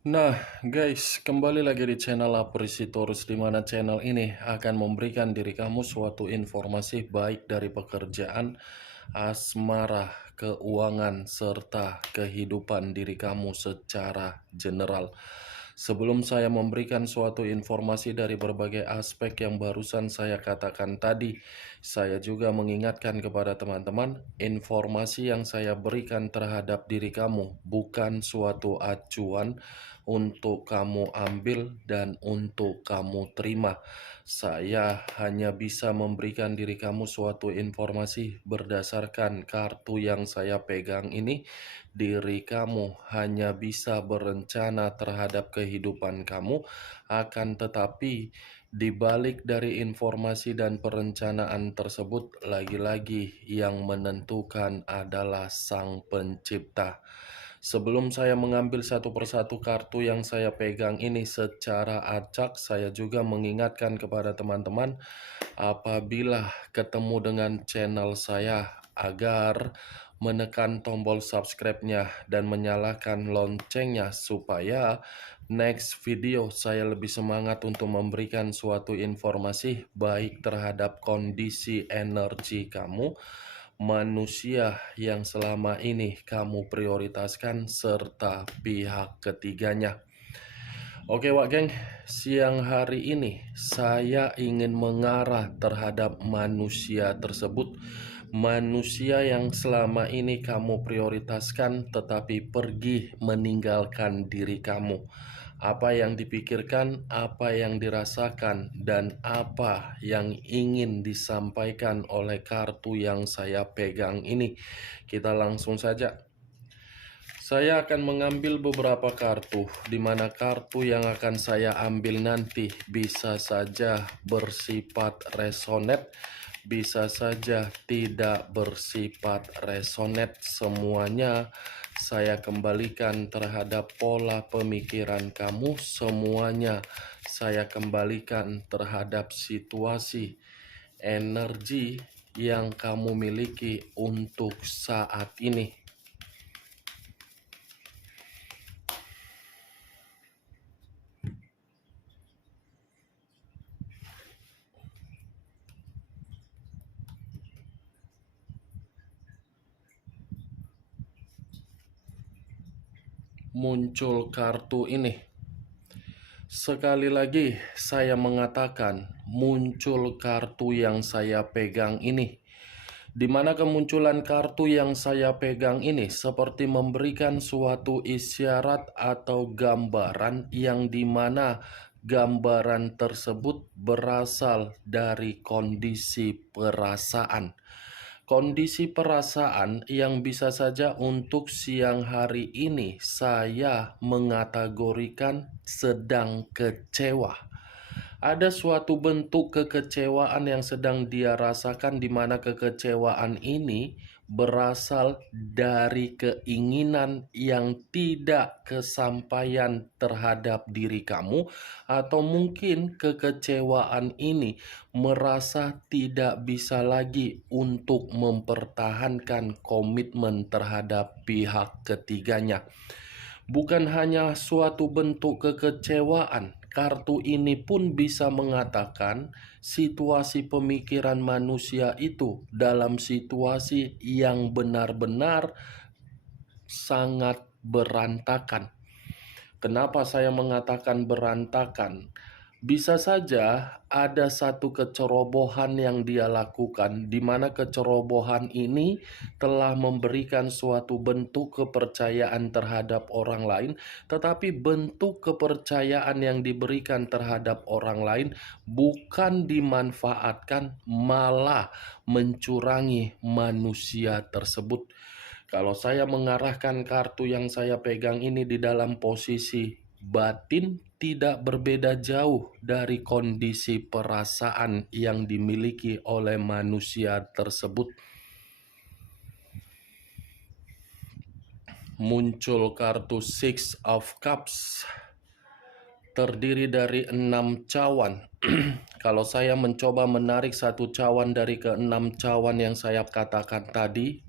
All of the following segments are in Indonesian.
Nah, guys, kembali lagi di channel Apresitorus, di mana channel ini akan memberikan diri kamu suatu informasi baik dari pekerjaan, asmara, keuangan, serta kehidupan diri kamu secara general. Sebelum saya memberikan suatu informasi dari berbagai aspek yang barusan saya katakan tadi, saya juga mengingatkan kepada teman-teman, informasi yang saya berikan terhadap diri kamu bukan suatu acuan untuk kamu ambil dan untuk kamu terima. Saya hanya bisa memberikan diri kamu suatu informasi berdasarkan kartu yang saya pegang ini. Diri kamu hanya bisa berencana terhadap kehidupan kamu, akan tetapi di balik dari informasi dan perencanaan tersebut, lagi-lagi yang menentukan adalah Sang Pencipta. Sebelum saya mengambil satu persatu kartu yang saya pegang ini secara acak, saya juga mengingatkan kepada teman-teman, apabila ketemu dengan channel saya, agar menekan tombol subscribe-nya dan menyalakan loncengnya supaya next video saya lebih semangat untuk memberikan suatu informasi baik terhadap kondisi energi kamu, manusia yang selama ini kamu prioritaskan, serta pihak ketiganya. Oke Wak Geng, siang hari ini saya ingin mengarah terhadap manusia tersebut. Manusia yang selama ini kamu prioritaskan tetapi pergi meninggalkan diri kamu. Apa yang dipikirkan, apa yang dirasakan, dan apa yang ingin disampaikan oleh kartu yang saya pegang ini. Kita langsung saja. Saya akan mengambil beberapa kartu, di mana kartu yang akan saya ambil nanti bisa saja bersifat resonate, bisa saja tidak bersifat resonate. Semuanya saya kembalikan terhadap pola pemikiran kamu, semuanya saya kembalikan terhadap situasi energi yang kamu miliki untuk saat ini. Muncul kartu ini. Sekali lagi saya mengatakan, muncul kartu yang saya pegang ini. Di mana kemunculan kartu yang saya pegang ini seperti memberikan suatu isyarat atau gambaran yang dimana gambaran tersebut berasal dari kondisi perasaan. Kondisi perasaan yang bisa saja untuk siang hari ini saya mengategorikan sedang kecewa. Ada suatu bentuk kekecewaan yang sedang dia rasakan, di mana kekecewaan ini berasal dari keinginan yang tidak kesampaian terhadap diri kamu, atau mungkin kekecewaan ini merasa tidak bisa lagi untuk mempertahankan komitmen terhadap pihak ketiganya. Bukan hanya suatu bentuk kekecewaan, kartu ini pun bisa mengatakan situasi pemikiran manusia itu dalam situasi yang benar-benar sangat berantakan. Kenapa saya mengatakan berantakan? Bisa saja ada satu kecerobohan yang dia lakukan, di mana kecerobohan ini telah memberikan suatu bentuk kepercayaan terhadap orang lain, tetapi bentuk kepercayaan yang diberikan terhadap orang lain bukan dimanfaatkan, malah mencurangi manusia tersebut. Kalau saya mengarahkan kartu yang saya pegang ini di dalam posisi batin, tidak berbeda jauh dari kondisi perasaan yang dimiliki oleh manusia tersebut. Muncul kartu Six of Cups, terdiri dari 6 cawan. Kalau saya mencoba menarik satu cawan dari ke-6 cawan yang saya katakan tadi,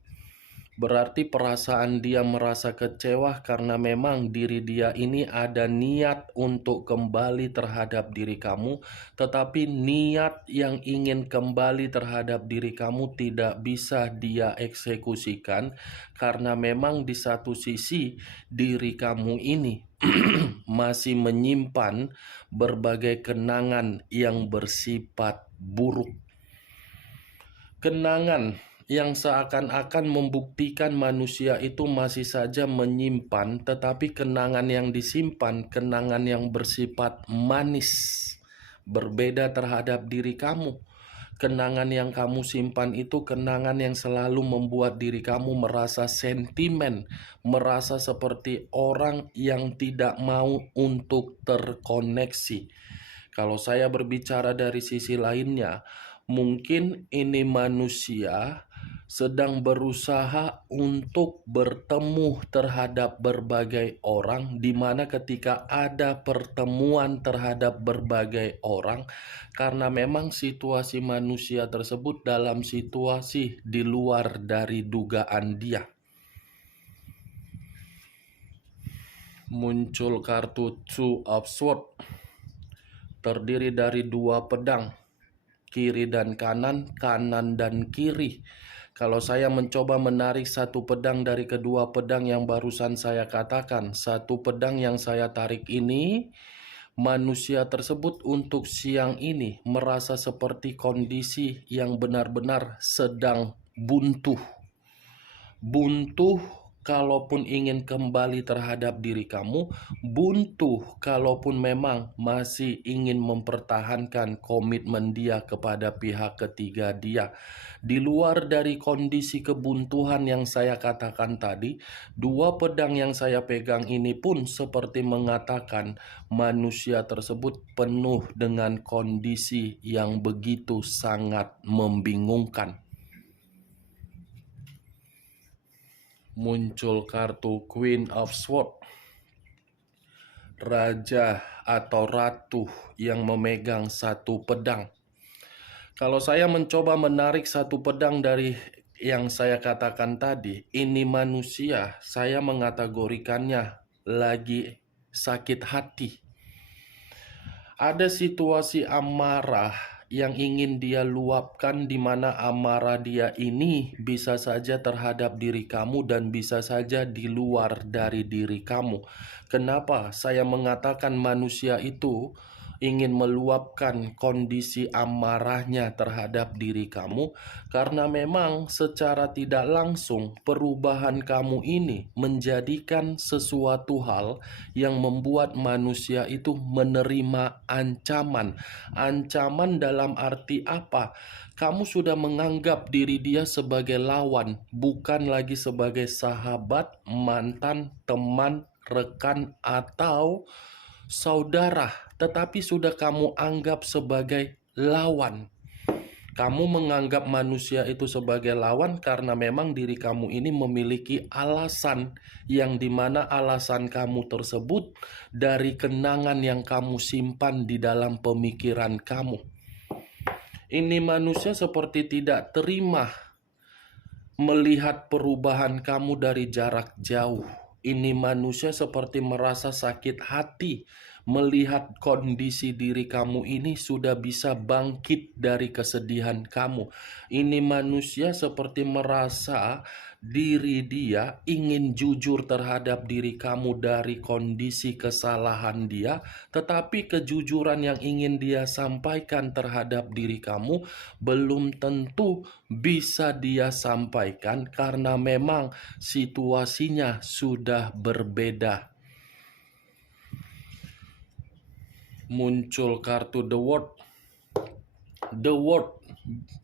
Berarti perasaan dia merasa kecewa karena memang diri dia ini ada niat untuk kembali terhadap diri kamu, tetapi niat yang ingin kembali terhadap diri kamu tidak bisa dia eksekusikan karena memang di satu sisi diri kamu ini masih menyimpan berbagai kenangan yang bersifat buruk. Kenangan yang seakan-akan membuktikan manusia itu masih saja menyimpan, tetapi kenangan yang disimpan, kenangan yang bersifat manis, berbeda terhadap diri kamu. Kenangan yang kamu simpan itu kenangan yang selalu membuat diri kamu merasa sentimen, merasa seperti orang yang tidak mau untuk terkoneksi. Kalau saya berbicara dari sisi lainnya, mungkin ini manusia sedang berusaha untuk bertemu terhadap berbagai orang, di mana ketika ada pertemuan terhadap berbagai orang, karena memang situasi manusia tersebut dalam situasi di luar dari dugaan dia. Muncul kartu Two of Swords, terdiri dari dua pedang, kiri dan kanan, kanan dan kiri. Kalau saya mencoba menarik satu pedang dari kedua pedang yang barusan saya katakan, satu pedang yang saya tarik ini, manusia tersebut untuk siang ini merasa seperti kondisi yang benar-benar sedang buntu. Buntu kalaupun ingin kembali terhadap diri kamu, buntu kalaupun memang masih ingin mempertahankan komitmen dia kepada pihak ketiga dia. Di luar dari kondisi kebuntuan yang saya katakan tadi, dua pedang yang saya pegang ini pun seperti mengatakan manusia tersebut penuh dengan kondisi yang begitu sangat membingungkan. Muncul kartu Queen of Swords, raja atau ratu yang memegang satu pedang. Kalau saya mencoba menarik satu pedang dari yang saya katakan tadi, ini manusia, saya mengategorikannya lagi sakit hati. Ada situasi amarah yang ingin dia luapkan, di mana amarah dia ini bisa saja terhadap diri kamu dan bisa saja di luar dari diri kamu. Kenapa saya mengatakan manusia itu ingin meluapkan kondisi amarahnya terhadap diri kamu? Karena memang secara tidak langsung perubahan kamu ini menjadikan sesuatu hal yang membuat manusia itu menerima ancaman. Ancaman dalam arti apa? Kamu sudah menganggap diri dia sebagai lawan, bukan lagi sebagai sahabat, mantan, teman, rekan, atau saudara, tetapi sudah kamu anggap sebagai lawan. Kamu menganggap manusia itu sebagai lawan karena memang diri kamu ini memiliki alasan, yang dimana alasan kamu tersebut dari kenangan yang kamu simpan di dalam pemikiran kamu. Ini manusia seperti tidak terima melihat perubahan kamu dari jarak jauh. Ini manusia seperti merasa sakit hati melihat kondisi diri kamu ini sudah bisa bangkit dari kesedihan kamu. Ini manusia seperti merasa diri dia ingin jujur terhadap diri kamu dari kondisi kesalahan dia, tetapi kejujuran yang ingin dia sampaikan terhadap diri kamu belum tentu bisa dia sampaikan karena memang situasinya sudah berbeda. Muncul kartu The World. The World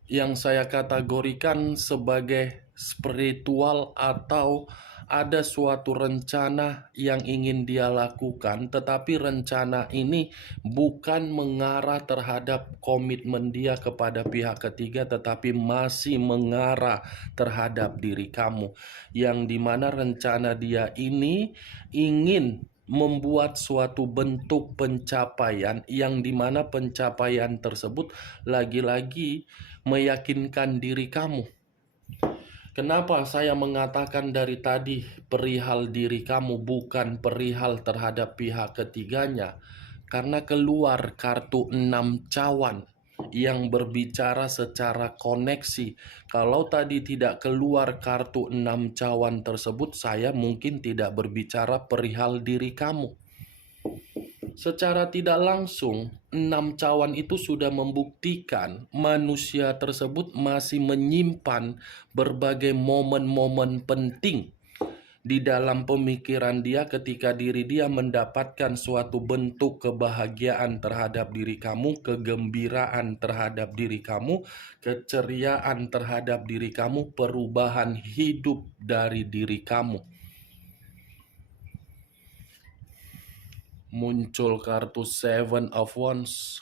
yang saya kategorikan sebagai spiritual, atau ada suatu rencana yang ingin dia lakukan, tetapi rencana ini bukan mengarah terhadap komitmen dia kepada pihak ketiga, tetapi masih mengarah terhadap diri kamu, yang dimana rencana dia ini ingin membuat suatu bentuk pencapaian, yang dimana pencapaian tersebut lagi-lagi meyakinkan diri kamu. Kenapa saya mengatakan dari tadi perihal diri kamu, bukan perihal terhadap pihak ketiganya? Karena keluar kartu 6 cawan yang berbicara secara koneksi. Kalau tadi tidak keluar kartu 6 cawan tersebut, saya mungkin tidak berbicara perihal diri kamu. Secara tidak langsung, 6 cawan itu sudah membuktikan manusia tersebut masih menyimpan berbagai momen-momen penting di dalam pemikiran dia ketika diri dia mendapatkan suatu bentuk kebahagiaan terhadap diri kamu, kegembiraan terhadap diri kamu, keceriaan terhadap diri kamu, perubahan hidup dari diri kamu. Muncul kartu Seven of Wands,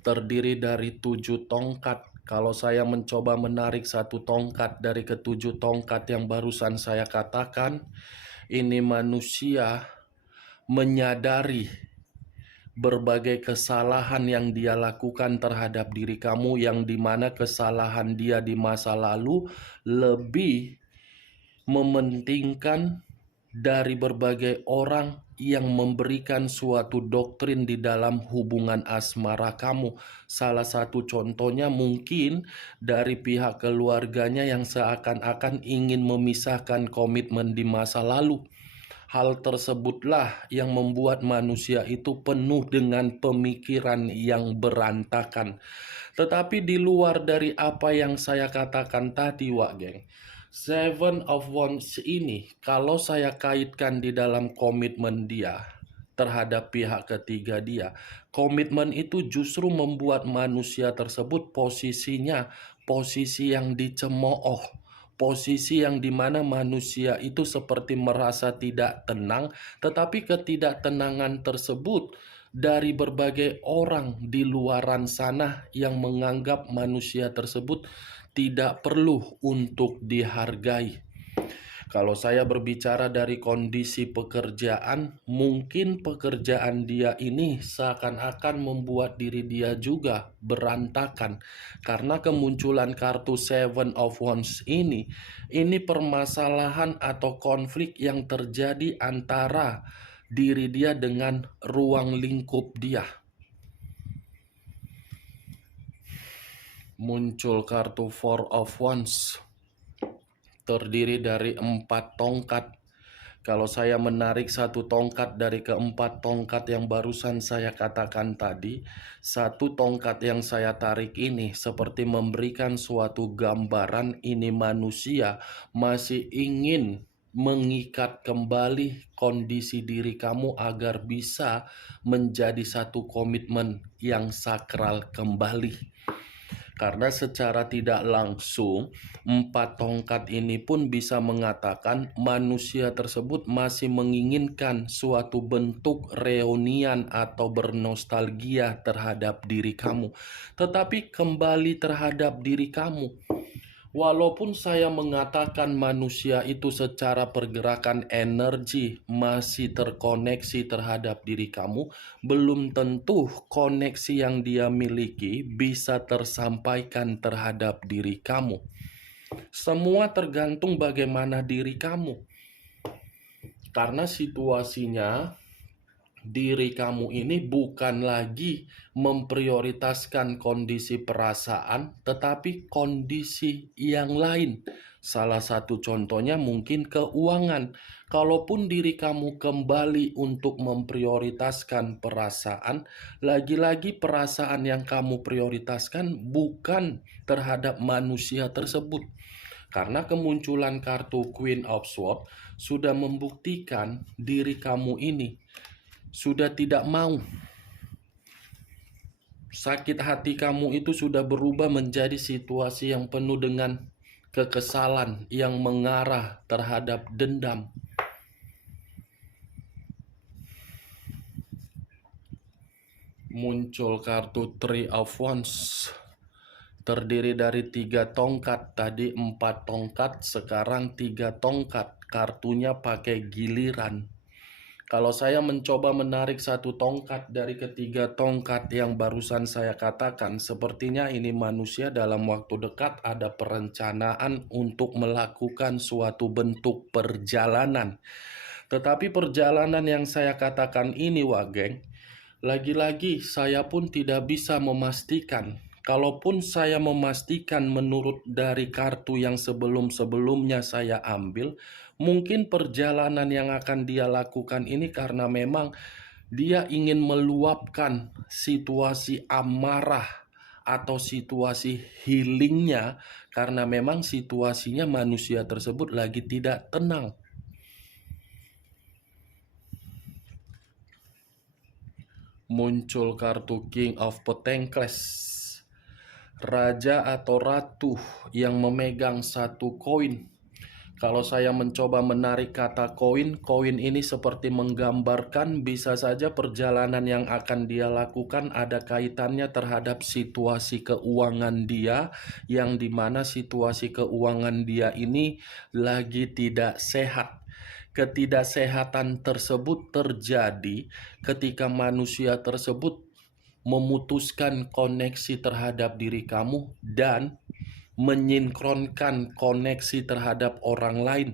terdiri dari 7 tongkat. Kalau saya mencoba menarik satu tongkat dari ketujuh tongkat yang barusan saya katakan, ini manusia menyadari berbagai kesalahan yang dia lakukan terhadap diri kamu, yang dimana kesalahan dia di masa lalu lebih mementingkan dari berbagai orang yang memberikan suatu doktrin di dalam hubungan asmara kamu. Salah satu contohnya mungkin dari pihak keluarganya yang seakan-akan ingin memisahkan komitmen di masa lalu. Hal tersebutlah yang membuat manusia itu penuh dengan pemikiran yang berantakan. Tetapi di luar dari apa yang saya katakan tadi, Wak Geng, Seven of Wands ini kalau saya kaitkan di dalam komitmen dia terhadap pihak ketiga dia, komitmen itu justru membuat manusia tersebut posisinya posisi yang dicemooh, posisi yang dimana manusia itu seperti merasa tidak tenang, tetapi ketidaktenangan tersebut dari berbagai orang di luaran sana yang menganggap manusia tersebut tidak perlu untuk dihargai. Kalau saya berbicara dari kondisi pekerjaan, mungkin pekerjaan dia ini seakan-akan membuat diri dia juga berantakan. Karena kemunculan kartu Seven of Wands ini permasalahan atau konflik yang terjadi antara diri dia dengan ruang lingkup dia. Muncul kartu Four of Wands, terdiri dari 4 tongkat. Kalau saya menarik satu tongkat dari keempat tongkat yang barusan saya katakan tadi, satu tongkat yang saya tarik ini seperti memberikan suatu gambaran ini manusia masih ingin mengikat kembali kondisi diri kamu agar bisa menjadi satu komitmen yang sakral kembali. Karena secara tidak langsung, 4 tongkat ini pun bisa mengatakan manusia tersebut masih menginginkan suatu bentuk reunian atau bernostalgia terhadap diri kamu. Tetapi kembali terhadap diri kamu, walaupun saya mengatakan manusia itu secara pergerakan energi masih terkoneksi terhadap diri kamu, belum tentu koneksi yang dia miliki bisa tersampaikan terhadap diri kamu. Semua tergantung bagaimana diri kamu. Karena situasinya, diri kamu ini bukan lagi memprioritaskan kondisi perasaan, tetapi kondisi yang lain. Salah satu contohnya mungkin keuangan. Kalaupun diri kamu kembali untuk memprioritaskan perasaan, lagi-lagi perasaan yang kamu prioritaskan bukan terhadap manusia tersebut. Karena kemunculan kartu Queen of Swords sudah membuktikan diri kamu ini sudah tidak mau. Sakit hati kamu itu sudah berubah menjadi situasi yang penuh dengan kekesalan yang mengarah terhadap dendam. Muncul kartu Three of Wands, terdiri dari 3 tongkat. Tadi 4 tongkat, sekarang 3 tongkat. Kartunya pakai giliran. Kalau saya mencoba menarik satu tongkat dari ketiga tongkat yang barusan saya katakan, sepertinya ini manusia dalam waktu dekat ada perencanaan untuk melakukan suatu bentuk perjalanan. Tetapi perjalanan yang saya katakan ini, geng, lagi-lagi saya pun tidak bisa memastikan. Kalaupun saya memastikan menurut dari kartu yang sebelum-sebelumnya saya ambil, mungkin perjalanan yang akan dia lakukan ini karena memang dia ingin meluapkan situasi amarah atau situasi healingnya, karena memang situasinya manusia tersebut lagi tidak tenang. Muncul kartu King of Pentacles, raja atau ratu yang memegang satu koin. Kalau saya mencoba menarik kata koin, koin ini seperti menggambarkan bisa saja perjalanan yang akan dia lakukan ada kaitannya terhadap situasi keuangan dia, yang dimana situasi keuangan dia ini lagi tidak sehat. Ketidaksehatan tersebut terjadi ketika manusia tersebut memutuskan koneksi terhadap diri kamu dan menyinkronkan koneksi terhadap orang lain,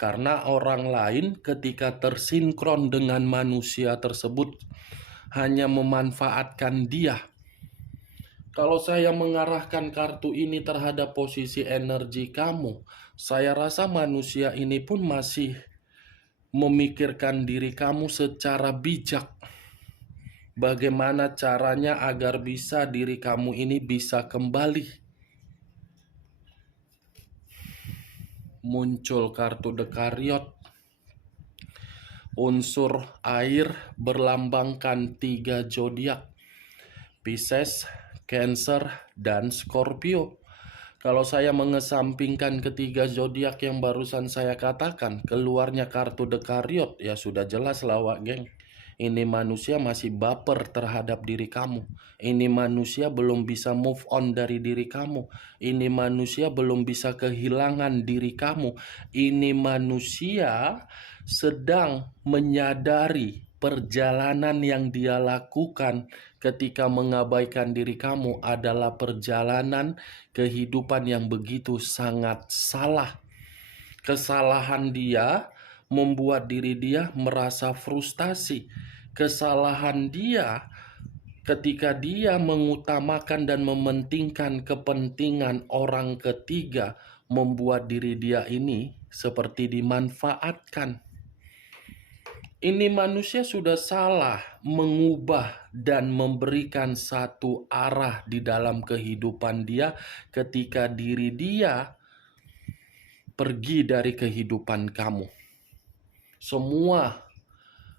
karena orang lain ketika tersinkron dengan manusia tersebut hanya memanfaatkan dia. Kalau saya mengarahkan kartu ini terhadap posisi energi kamu, saya rasa manusia ini pun masih memikirkan diri kamu secara bijak. Bagaimana caranya agar bisa diri kamu ini bisa kembali. Muncul kartu The Chariot. Unsur air berlambangkan 3 zodiak: Pisces, Cancer, dan Scorpio. Kalau saya mengesampingkan ketiga zodiak yang barusan saya katakan, keluarnya kartu The Chariot, ya sudah jelas lah, geng. Ini manusia masih baper terhadap diri kamu. Ini manusia belum bisa move on dari diri kamu. Ini manusia belum bisa kehilangan diri kamu. Ini manusia sedang menyadari perjalanan yang dia lakukan ketika mengabaikan diri kamu adalah perjalanan kehidupan yang begitu sangat salah. Kesalahan dia membuat diri dia merasa frustasi. Kesalahan dia ketika dia mengutamakan dan mementingkan kepentingan orang ketiga membuat diri dia ini seperti dimanfaatkan. Ini manusia sudah salah mengubah dan memberikan satu arah di dalam kehidupan dia ketika diri dia pergi dari kehidupan kamu. Semua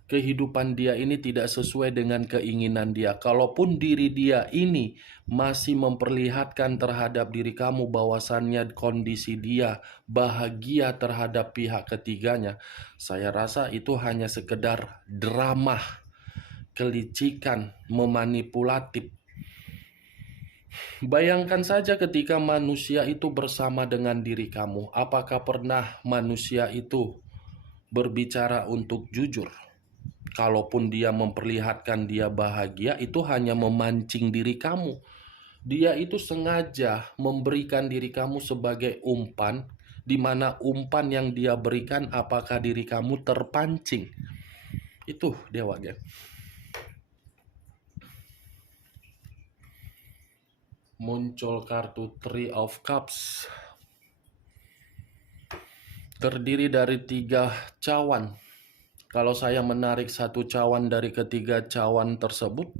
kehidupan dia ini tidak sesuai dengan keinginan dia. Kalaupun diri dia ini masih memperlihatkan terhadap diri kamu bahwasannya kondisi dia bahagia terhadap pihak ketiganya, saya rasa itu hanya sekedar drama, kelicikan, memanipulatif. Bayangkan saja ketika manusia itu bersama dengan diri kamu, apakah pernah manusia itu berbicara untuk jujur? Kalaupun dia memperlihatkan dia bahagia, itu hanya memancing diri kamu. Dia itu sengaja memberikan diri kamu sebagai umpan, di mana umpan yang dia berikan apakah diri kamu terpancing. Itu dewa, geng. Muncul kartu Three of Cups. Terdiri dari 3 cawan. Kalau saya menarik satu cawan dari ketiga cawan tersebut,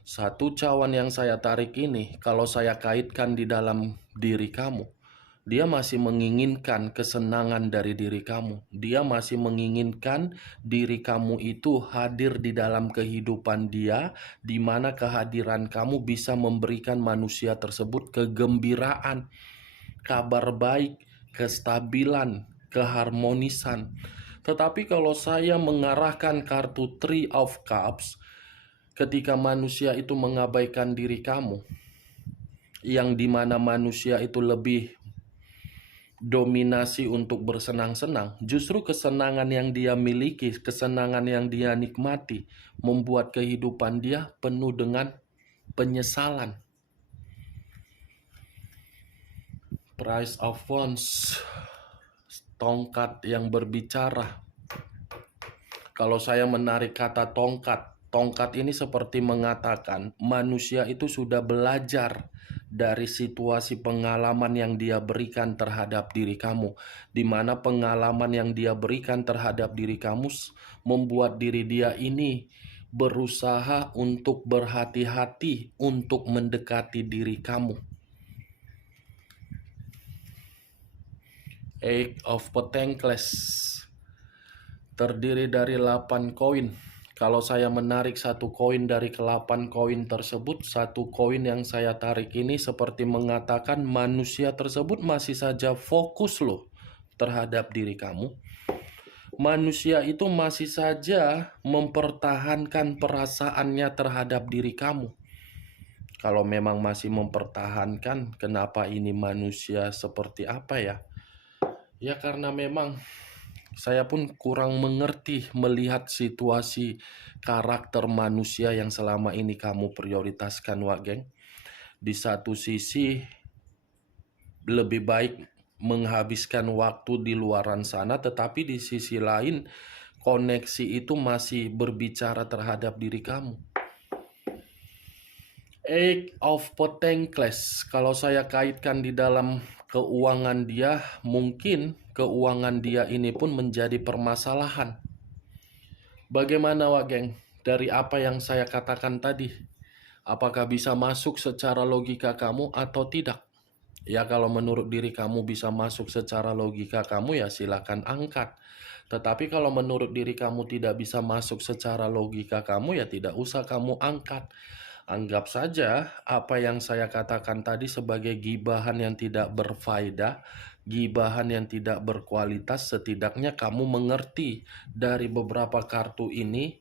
satu cawan yang saya tarik ini, kalau saya kaitkan di dalam diri kamu, dia masih menginginkan kesenangan dari diri kamu. Dia masih menginginkan diri kamu itu hadir di dalam kehidupan dia, di mana kehadiran kamu bisa memberikan manusia tersebut kegembiraan, kabar baik, kestabilan, keharmonisan. Tetapi kalau saya mengarahkan kartu Three of Cups, ketika manusia itu mengabaikan diri kamu, yang dimana manusia itu lebih dominasi untuk bersenang-senang, justru kesenangan yang dia miliki, kesenangan yang dia nikmati, membuat kehidupan dia penuh dengan penyesalan. Price of Wands, tongkat yang berbicara. Kalau saya menarik kata tongkat, tongkat ini seperti mengatakan manusia itu sudah belajar dari situasi pengalaman yang dia berikan terhadap diri kamu, di mana pengalaman yang dia berikan terhadap diri kamu membuat diri dia ini berusaha untuk berhati-hati untuk mendekati diri kamu. Eight of Pentacles terdiri dari 8 koin. Kalau saya menarik satu koin dari ke-8 koin tersebut, satu koin yang saya tarik ini seperti mengatakan manusia tersebut masih saja fokus loh terhadap diri kamu. Manusia itu masih saja mempertahankan perasaannya terhadap diri kamu. Kalau memang masih mempertahankan, kenapa ini manusia seperti apa ya? Ya karena memang saya pun kurang mengerti melihat situasi karakter manusia yang selama ini kamu prioritaskan, Wak Geng. Di satu sisi lebih baik menghabiskan waktu di luaran sana, tetapi di sisi lain koneksi itu masih berbicara terhadap diri kamu. Eight of Pentacles, kalau saya kaitkan di dalam keuangan dia, mungkin keuangan dia ini pun menjadi permasalahan. Bagaimana, Wak Geng? Dari apa yang saya katakan tadi, apakah bisa masuk secara logika kamu atau tidak? Ya kalau menurut diri kamu bisa masuk secara logika kamu, ya silakan angkat. Tetapi kalau menurut diri kamu tidak bisa masuk secara logika kamu, ya tidak usah kamu angkat. Anggap saja apa yang saya katakan tadi sebagai gibahan yang tidak berfaedah, gibahan yang tidak berkualitas. Setidaknya kamu mengerti dari beberapa kartu ini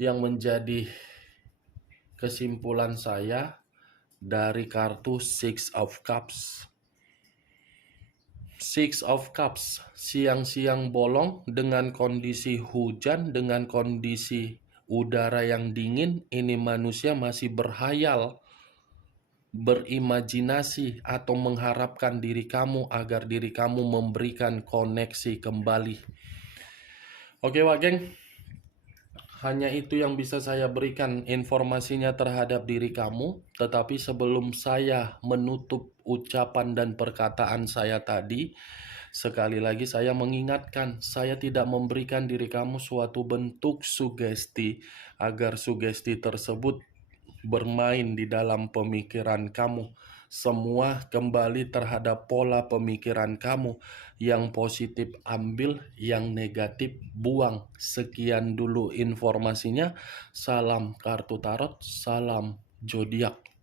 yang menjadi kesimpulan saya dari kartu Six of Cups. Six of Cups, siang-siang bolong dengan kondisi hujan, dengan kondisi udara yang dingin, ini manusia masih berhayal, berimajinasi, atau mengharapkan diri kamu agar diri kamu memberikan koneksi kembali. Oke, Wak Geng, hanya itu yang bisa saya berikan informasinya terhadap diri kamu. Tetapi sebelum saya menutup ucapan dan perkataan saya tadi, sekali lagi saya mengingatkan, saya tidak memberikan diri kamu suatu bentuk sugesti agar sugesti tersebut bermain di dalam pemikiran kamu. Semua kembali terhadap pola pemikiran kamu. Yang positif ambil, yang negatif buang. Sekian dulu informasinya. Salam kartu tarot, salam zodiak.